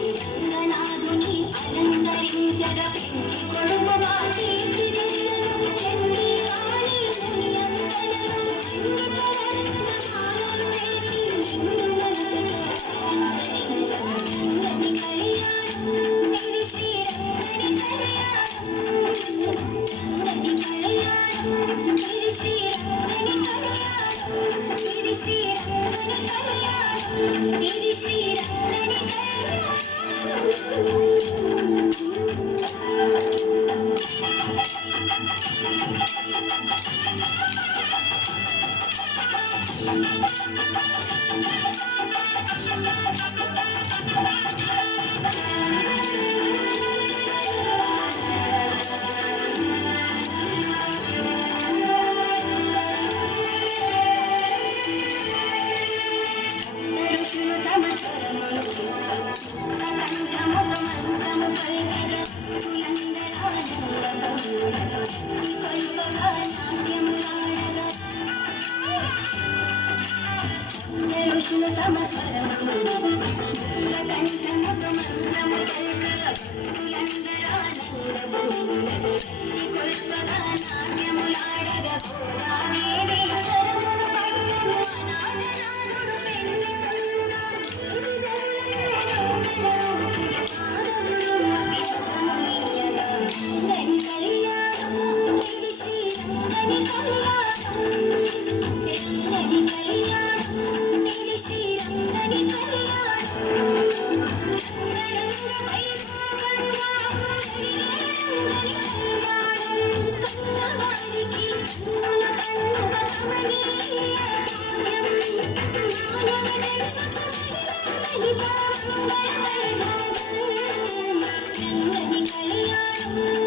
శ్రీరంగనాథుని అలంకరించగా పెళ్లి కొడుకుగా తీర్చిదిద్దను చెల్లి కాళీ ముని అంకణను పండితరత్నమాలలు వేసి నిన్ను మనసుతో అలంకరించని కళ్యాణం ఇది శ్రీరంగని కళ్యాణం రంగని కళ్యాణం ఇది శ్రీరంగని కళ్యాణం ఇది శ్రీరంగని కళ్యాణం ఇది శ్రీరంగని ఋషులు తమ స్వరములు కంఠముఖమంత్రము పలికెద తులందరానందములతో కలుపగా నాట్యములాడగా ఋషులు తమ స్వరములు కంఠముఖమంత్రము పలికెద తులందరానందములతో కలుపగా నాట్యములాడగా దేవి చరమును పట్టను అనాథనాథుడు పెళ్లి కల్లునా ఇది రంగని కళ్యాణం ఇది శ్రీరంగని కళ్యాణం రంగని కళ్యాణం ఇది శ్రీరంగని కళ్యాణం రంగరంగ వైభోగంగా జరిగే రంగని కళ్యాణం కన్నవారికి కన్నుల కన్నుగ కమనీయ కావ్యం మానవ జన్మకు మహిళ రంగని కళ్యాణం